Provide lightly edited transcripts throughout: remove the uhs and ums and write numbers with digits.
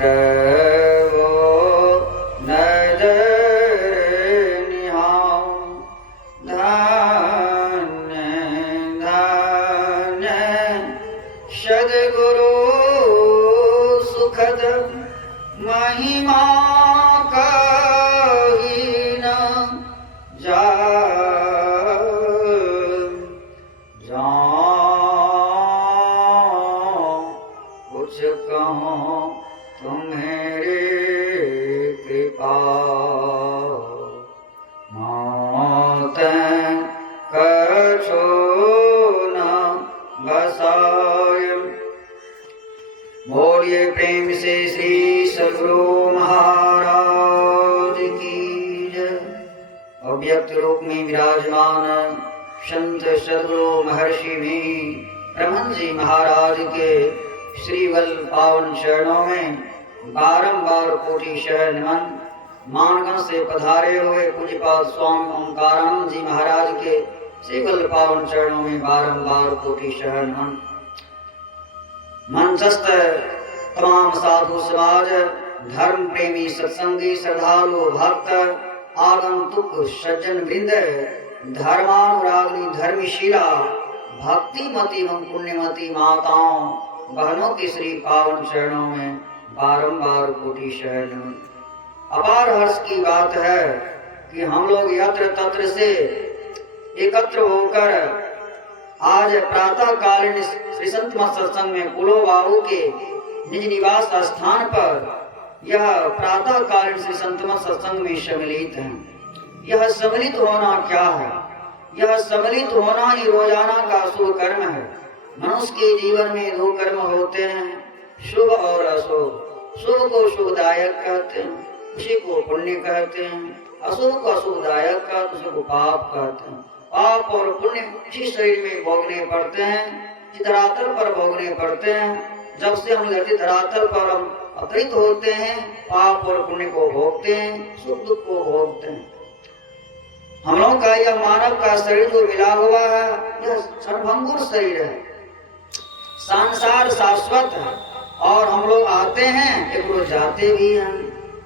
प्रभो नजर निहाओ। धन्य धन्य सद्गुरु सुखद महिमा कही न कुछ कहो तुम्हारे कृपा। मौत कछो न बसाय। बोलिए प्रेम से श्री सद्गुरु महाराज की जय। अव्यक्त रूप में विराजमान संत सद्गुरु महर्षि में ब्रह्मन जी महाराज के श्रीवल पावन चरणों में बारंबार कोटि शरण नमन। मानगण से पधारे हुए पूज्यपाद स्वामी ओंकारानंद जी महाराज के श्रीवल पावन चरणों में बारंबार कोटि शरण नमन। मंचस्थ तमाम साधु समाज, धर्म प्रेमी सत्संगी श्रद्धालु भक्त आगंतुक सज्जन वृंद, धर्मानुरागिनी धर्मशीला भक्तिमती एवं पुण्यमती माताओं बहनों के श्री पावन चरणों में बारंबार कोटि शरण। अपार हर्ष की बात है कि हम लोग यत्र तत्र से एकत्र होकर आज प्रातः कालीन श्री संत मत सत्संग में कुलो बाबू के निज निवास स्थान पर यह प्रातः कालीन श्री संत मत सत्संग में सम्मिलित हैं। यह सम्मिलित होना क्या है? यह सम्मिलित होना ही रोजाना का शुभ कर्म है। मनुष्य के जीवन में दो कर्म होते हैं, शुभ और अशुभ। शुभ को शुभदायक कहते हैं, उसी को पुण्य कहते हैं। अशुभ को अशुभदायक कहते हैं, उसी को पाप कहते हैं। पाप और पुण्य इसी शरीर में भोगने पड़ते हैं, धरातल पर भोगने पड़ते हैं। जब से हम धरती धरातल पर हम अवतरित होते हैं, पाप और पुण्य को भोगते हैं, सुख दुख को भोगते हैं। हम लोग का यह मानव का शरीर जो मिला हुआ है, यह क्षणभंगुर शरीर है। संसार शाश्वत है और हम लोग आते हैं, एक रोज जाते भी हैं।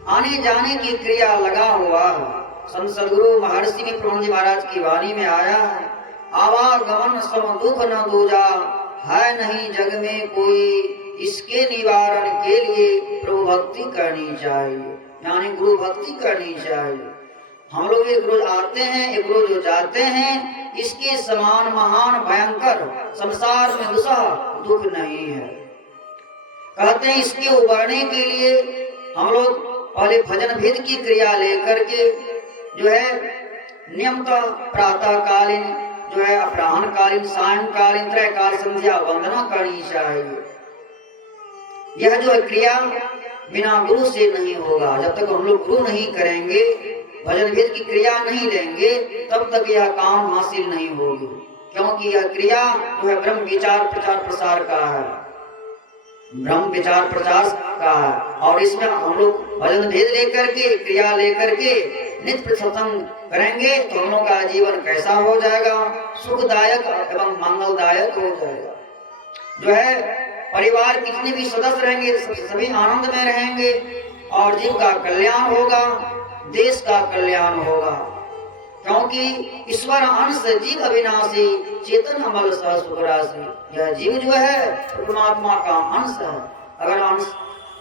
आने जाने की क्रिया लगा हुआ है। संत सद्गुरु महर्षि में प्रभु जी महाराज की वाणी में आया है, आवागमन सम दुख न दूजा, है नहीं जग में कोई, इसके निवारण के लिए प्रभु भक्ति करनी चाहिए, यानी गुरु भक्ति करनी चाहिए। हम लोग एक रोज आते हैं, एक रोज जाते हैं। इसके समान महान भयंकर संसार में दूसरा दुख नहीं है। कहते हैं इसके उबरने के लिए हम लोग पहले भजन भेद की क्रिया लेकर के जो है नियमतः प्रातः कालीन जो है अपराह्न कालीन सायंकालीन त्रैकाल संध्या वंदना करनी चाहिए। यह जो क्रिया बिना गुरु से नहीं होगा। जब तक हम लोग गुरु नहीं करेंगे, भजन भेद की क्रिया नहीं लेंगे, तब तक यह काम हासिल नहीं होगी। क्योंकि यह क्रिया जो है ब्रह्म विचार प्रचार प्रसार का है, ब्रह्म विचार प्रचार का है। और इसमें हम लोग भजन भेद लेकर के क्रिया लेकर के नित्य सत्संग करेंगे तो हम लोग का जीवन कैसा हो जाएगा? सुखदायक एवं मंगलदायक हो जाएगा। जो है परिवार कितने भी सदस्य रहेंगे सभी आनंद में रहेंगे और जीव का कल्याण होगा, देश का कल्याण होगा। क्योंकि ईश्वर अंश जीव अविनाशी, चेतन अमल सह सुख राशि। यह जीव जो है परमात्मा का अंश है। अगर अंश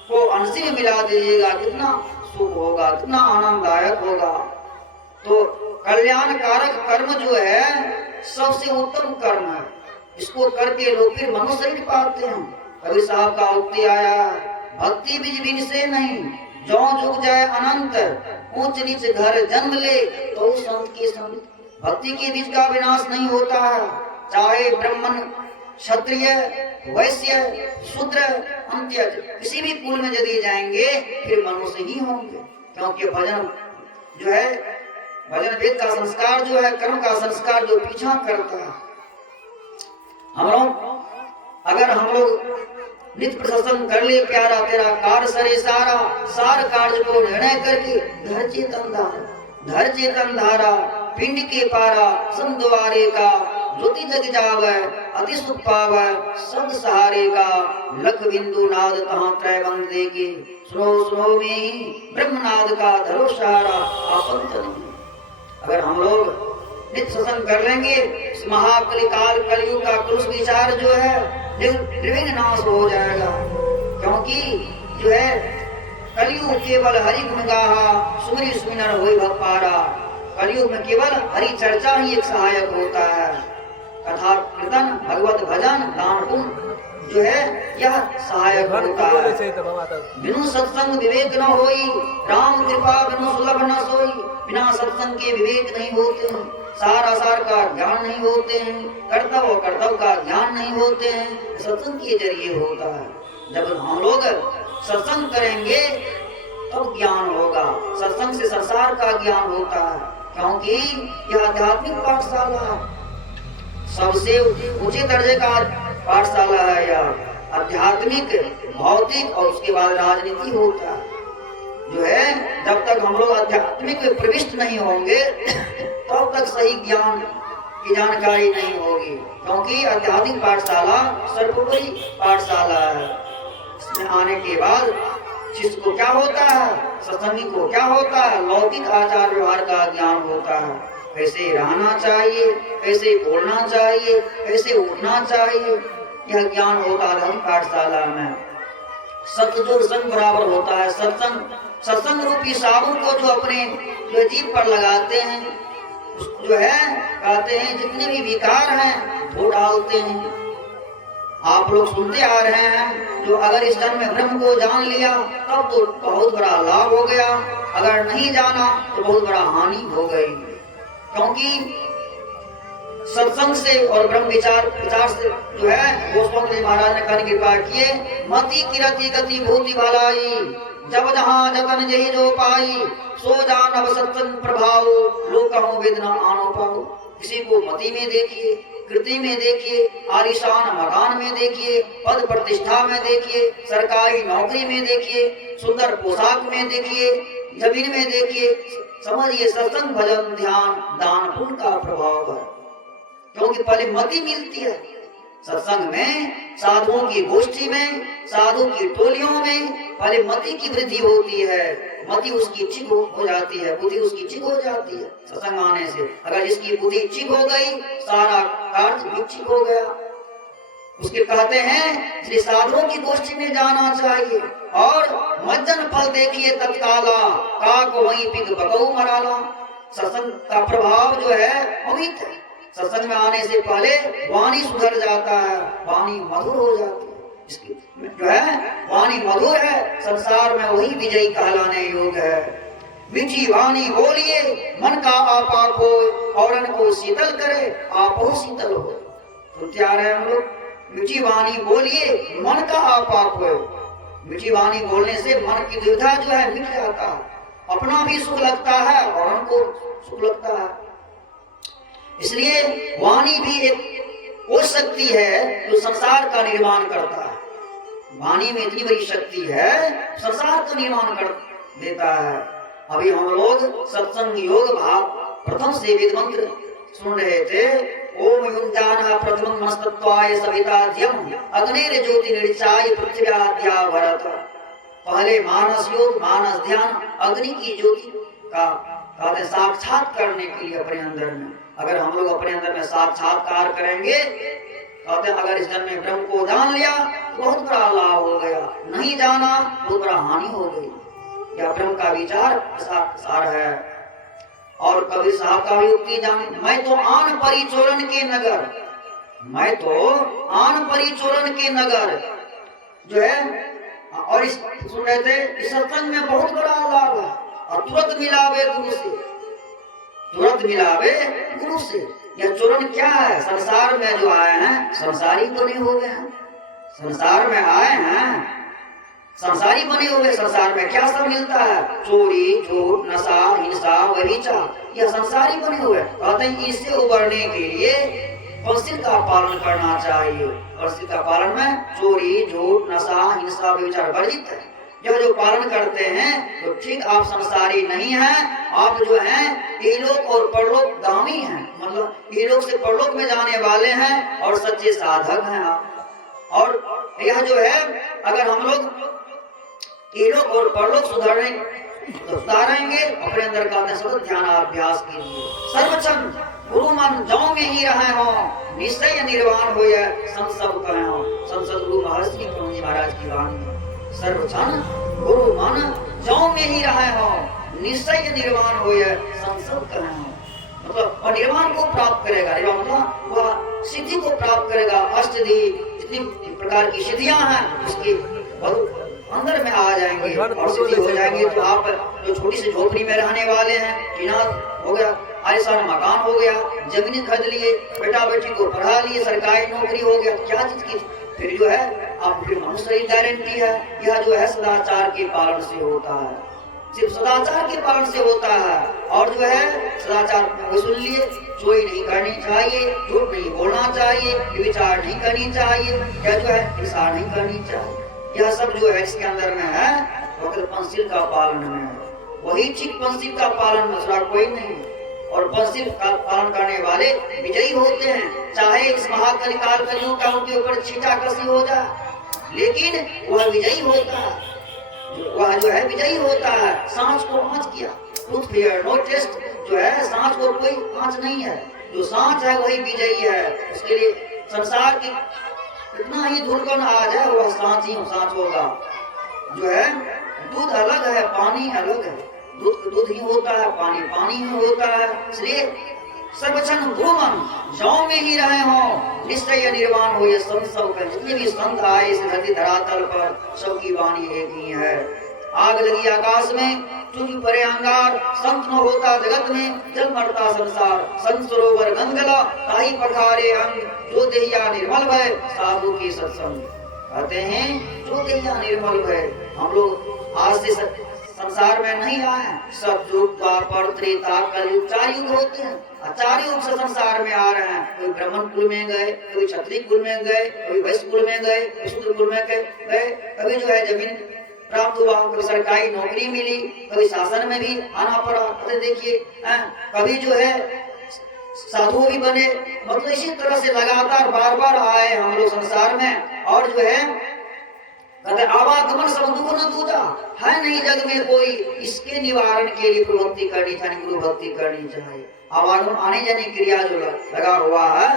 को अंश में मिला दीजिएगा कितना सुख होगा, कितना आनंददायक होगा। तो कल्याणकारक कर्म जो है सबसे उत्तम कर्म है। इसको करके लोग फिर मनुष्य शरीर पाते हैं। कबीर साहब का उक्ति आया, भक्ति बीज बिन से नहीं, जो जुग जाए अनंत, ऊंच नीच घर जन्म ले तो संत के संग। भक्ति के बीज का विनाश नहीं होता है। चाहे ब्राह्मण क्षत्रिय वैश्य शूद्र अंत्य किसी भी कुल में यदि जाएंगे फिर मनुष्य ही होंगे। क्योंकि भजन जो है भजन वेद का संस्कार जो है, कर्म का संस्कार जो पीछा करता है। हम लोग अगर हम लोग नित्य प्रसन्न कर ले प्यारा तेरा कार सरे सारा, सार कार्य को निर्णय करके धर चेतन धारा पिंड के पारा संद्वारे का ज्योति जग जावै अति सुख पावै शब्द सहारे का लख बिंदु नाद कहाँ त्रैवंग देके सुनो सुनो में ब्रह्मनाद का धरो सहारा आपंत नहीं। अगर हम लोग नित्य सत्संग कर लेंगे इस महाकली काल कलयुग का क्रूस विचार जो है निर्विघ्न नाश हो जाएगा। क्योंकि जो है कलयुग केवल हरि गुण गाहा सुमरि सुमिरन होय भव पारा। कलयुग में केवल हरि चर्चा ही एक सहायक होता है। कथा कीर्तन भगवत भजन दान पुण्य जो है यह सहायक होता है। बिनु सत्संग विवेक न होई राम कृपा बिनु सुलभ न सोई। बिना सत्संग के विवेक नहीं होते हैं, सारा सार का ज्ञान नहीं होते हैं, कर्तव्य कर्तव्य का ज्ञान नहीं होते हैं। सत्संग के जरिए होता है। जब हम लोग सत्संग करेंगे तब ज्ञान होगा। सत्संग से संसार का ज्ञान होता है। क्योंकि यह आध्यात्मिक पाठशाला सबसे ऊंचे दर्जे का पाठशाला है। यह आध्यात्मिक भौतिक और उसके बाद राजनीति होता है। जो है जब तक हम लोग आध्यात्मिक में प्रविष्ट नहीं होंगे तब तक सही ज्ञान की जानकारी नहीं होगी। क्योंकि आध्यात्मिक पाठशाला सर्वोपरि पाठशाला है। इसमें आने के बाद शिष्य को क्या होता है, सत्संगी को क्या होता है, लौकिक आचार व्यवहार का ज्ञान होता है। कैसे रहना चाहिए, कैसे बोलना चाहिए, कैसे उठना चाहिए, यह ज्ञान होता है धर्म पाठशाला में। सत्संग संग बराबर होता है। सत्संग रूपी साबुन को जो अपने जो जीभ पर लगाते हैं उसको जो है कहते हैं जितने भी विकार हैं वो डालते हैं। आप लोग सुनते आ रहे हैं जो अगर इस जन्म में ब्रह्म को जान लिया तब तो बहुत बड़ा लाभ हो गया, अगर नहीं जाना तो बहुत बड़ा हानि हो गई। क्योंकि सत्संग से और ब्रह्म विचार से जो है गोस्वामी महाराज ने कर कृपा किए मति किरति गति भूति भलाई जब जहाँ जतन जही जो पाई सो जान अब सत्संग प्रभाव लोक वेदना आनो पाओ। किसी को मति में देखिए, कृति में देखिए, आलिशान मकान में देखिए, पद प्रतिष्ठा में देखिए, सरकारी नौकरी में देखिए, सुंदर पोशाक में देखिए, जमीन में देखिए, समझिए सत्संग भजन ध्यान दान पुण्य का प्रभाव है। क्योंकि पहले मति मिलती है सत्संग में, साधुओं की गोष्ठी में, साधु की टोलियों में पहले मति की वृद्धि होती है। मति उसकी ठीक हो जाती है, बुद्धि उसकी ठीक हो जाती है सत्संग आने से। अगर इसकी बुद्धि ठीक हो गई सारा कार्य भी ठीक हो गया। उसके कहते हैं श्री साधुओं की गोष्ठी में जाना चाहिए और मज्जन फल देखिए तत्काला काक वहीं पिग बकऊ मराला। सत्संग का प्रभाव जो है अमित है। सत्संग में आने से पहले वाणी सुधर जाता है, वाणी मधुर हो जाती है। इसकी जो है वाणी मधुर है, संसार में वही विजयी कहलाने योग्य है। मीठी वाणी बोलिए मन का आपा को और को शीतल करे आप शीतल हो। सुनते आ रहे हैं हम लोग, मीठी वाणी बोलिए मन का आपा को। मीठी वाणी बोलने से मन की दुविधा जो है मिट जाता है, अपना भी सुख लगता है और उनको सुख लगता है। इसलिए वाणी भी एक वो शक्ति है जो संसार का निर्माण करता है। वाणी में इतनी बड़ी शक्ति है संसार का निर्माण कर देता है। अभी हम लोग सत्संग योग भाव प्रथम से वेद मंत्र सुन रहे थे। ओम युंजाना प्रथमं मनस्तत्वाय सविताध्यम अग्निर ज्योति निर्चाय पृथ्व्याद्या भरत। पहले मानस योग मानस ध्यान अग्नि की ज्योति का कहते साक्षात करने के लिए अपने अंदर में। अगर हम लोग अपने अंदर में साक्षात्कार करेंगे कहते हैं अगर इस जन्म में ब्रह्म को जान लिया तो बहुत बड़ा लाभ हो गया, नहीं जाना बहुत बड़ा हानि हो गई। यह ब्रह्म का विचार सार है। और कबीर साहब का भी उक्ति जाने, मैं तो आन परिचोरन के नगर, मैं तो आन परिचोरन के नगर जो है। और इस सुन रहे थे इस सत्संग में बहुत बड़ा लाभ है। और तुरंत मिलावे गुरु से, तुरंत मिलावे गुरु से। यह चोरन क्या है? संसार में जो आए हैं संसारी बने हुए हैं, संसार में आए हैं संसारी बने हुए। संसार में क्या सब मिलता है? चोरी झूठ नशा हिंसा व्यभिचार, यह संसारी बने हुए। कहते हैं इससे उबरने के लिए पंक्ति का पालन करना चाहिए। पंक्ति का पालन में चोरी झूठ नशा हिंसा व्यभिचार वर्जित है। यह जो पालन करते हैं तो ठीक आप संसारी नहीं हैं, आप जो हैं इलोक और परलोक गामी हैं, मतलब इलोक से परलोक में जाने वाले हैं और सच्चे साधक हैं आप। और यह जो है अगर हम लोग इलोक और परलोक सुधारेंगे अपने अंदर का सतत ध्यान अभ्यास कीजिए। सर्वचन गुरु मन जौ में ही रहे हो, निश्चय निर्वाण हो संत सब कहे हो। संत सदगुरु महर्षि प्रभु जी महाराज की वाणी है, सर्वचन गुरु मन जौ में ही रहे हो, निश्चय निर्वाण हो संत सब कहे हो। मतलब और निर्वाण को प्राप्त करेगा, निर्वाण मतलब वह सिद्धि को प्राप्त करेगा। अष्टसिद्धि जितनी प्रकार की सिद्धियां हैं उसकी अंदर में आ जाएंगे और सिद्धि हो जाएंगे। तो आप जो छोटी सी झोपड़ी में रहने वाले हैं, टीना हो गया, आलिशान मकान हो गया, जमीन खरीद लिए, बेटा बेटी को पढ़ा लिए, सरकारी नौकरी हो गया, क्या चीज की फिर जो है आप फिर मनुष्य की गारंटी है। यह जो है सदाचार के पालन से होता है, सिर्फ सदाचार के पालन से होता है। और जो है सदाचार में सुन लिए, चोरी नहीं करनी चाहिए, झूठ नहीं बोलना चाहिए, विचार नहीं करनी चाहिए, या जो है हिंसा नहीं करनी चाहिए। यह सब जो है इसके अंदर में है वक्त पंचशील का पालन में है। वही ठीक पंचशील का पालन दूसरा कोई नहीं। और पंचशील का पालन करने वाले विजयी होते हैं, चाहे इस महाकाल काल कलियुग का उनके ऊपर छींटा कसी हो जाए, लेकिन वह विजयी होता है। वह जो है विजयी होता है। सांच को आँच किया, कुछ फियर नो टेस्ट, जो है सांच को कोई आँच नहीं है, जो सांच है वही विजयी है। उसके लिए संसार की कितना ही धुलकन आ जाए वह सांच ही सांच होगा। जो है दूध अलग है, पानी अलग है, दूध दूध ही होता है, पानी पानी ही होता है। इसलिए सर्वचन गुरु मन जौ में ही रहे हो, निश्चय निर्वाण हो। ये संत सब जितने भी संत आए इस धरती धरातल पर सबकी वाणी एक ही है। आग लगी आकाश में, चुकी परे अंगार, संत न होता जगत में, जल मरता संसार। संत सरोवर गंगला, ताही पठारे अंग, जो देहिया निर्मल भय, साधु की सत्संग। कहते हैं जो देहिया निर्मल भय। हम लोग आज से संसार में नहीं आए, सतयुग द्वापर त्रेता कलयुग 4 युग होते हैं। 4 युग से संसार में आ रहे हैं। कोई ब्राह्मण कुल में गए, कोई क्षत्रिय कुल में गए, कोई वैश्य कुल में गए, शूद्र कुल में गए, कभी जो है जमीन प्राप्त हुआ, कभी सरकारी नौकरी मिली, कभी शासन में भी आना पड़ा। तो देखिए कभी जो है साधु भी बने। मतलब इसी तरह से लगातार बार बार आए हम लोग संसार में। और जो है कहते आवागमन सब दुख न दूजा, है नहीं जग में कोई, इसके निवारण के लिए गुरु भक्ति करनी चाहिए, गुरु भक्ति करनी चाहिए। आवागमन आने जाने क्रिया जो लगा हुआ है,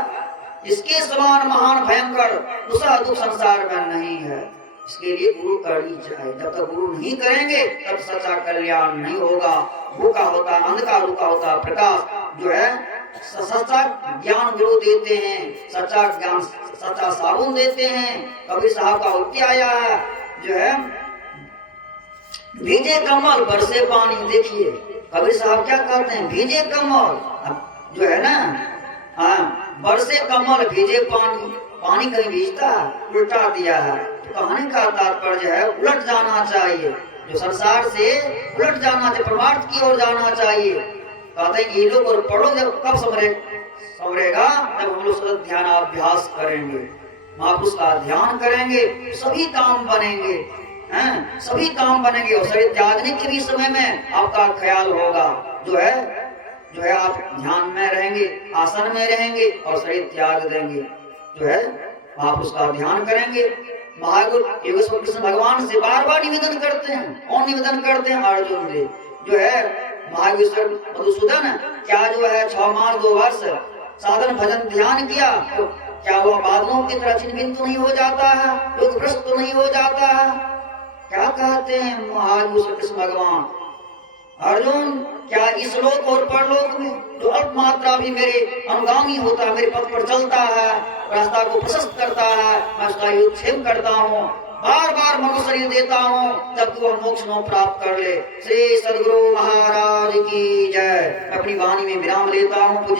इसके समान महान भयंकर दूसरा दुख संसार में नहीं है। इसके लिए गुरु करनी चाहिए। जब तक गुरु नहीं करेंगे तब सच्चा कल्याण नहीं होगा। भूखा होता अंधकार, रुका होता प्रकाश। जो है सच्चा ज्ञान गुरु देते हैं, सच्चा ज्ञान सच्चा साबुन देते हैं। कबीर साहब का उक्ति आया है, जो है भीजे कमल बरसे पानी। देखिए कबीर साहब क्या कहते हैं, भीजे कमल जो है ना, बरसे कमल भीजे पानी। पानी कहीं भीजता है, उल्टा दिया है। तो कहने का तात्पर्य है उलट जाना चाहिए, जो संसार से उलट जाना चाहिए, परमार्थ की ओर जाना चाहिए। कहते हैं ये लोग और पढ़ो जब कब संवरेगा, जब हम लोग सतत ध्यान अभ्यास करेंगे, महापुरुष का ध्यान करेंगे, सभी काम बनेंगे, हैं सभी काम बनेंगे। और शरीर त्यागने के भी समय में आपका ख्याल होगा। जो है आप ध्यान में रहेंगे, आसन में रहेंगे और शरीर त्याग देंगे। जो है महापुरुष का ध्यान करेंगे। महागुरु योगेश्वर कृष्ण भगवान से बार बार निवेदन करते हैं। कौन निवेदन करते हैं? अर्जुन देव। जो है महाविश्वर मधुसूदन क्या जो है 6 मास 2 वर्ष साधन भजन ध्यान किया, तो क्या वह बादलों की तरह छिन्न तो नहीं हो जाता है, लोग भ्रष्ट तो नहीं हो जाता है? क्या कहते हैं महाविश्वर कृष्ण भगवान, अर्जुन क्या इस लोक और परलोक में जो अल्प मात्रा भी मेरे अनुगामी होता है, मेरे पथ पर चलता है, रास्ता को प्रशस्त करता है, मैं उसका योगक्षेम करता हूँ, बार बार मनुष्य शरीर देता हूँ जब कि वह मोक्ष न प्राप्त कर ले। श्री सदगुरु महाराज की जय। अपनी वाणी में विराम लेता हूँ।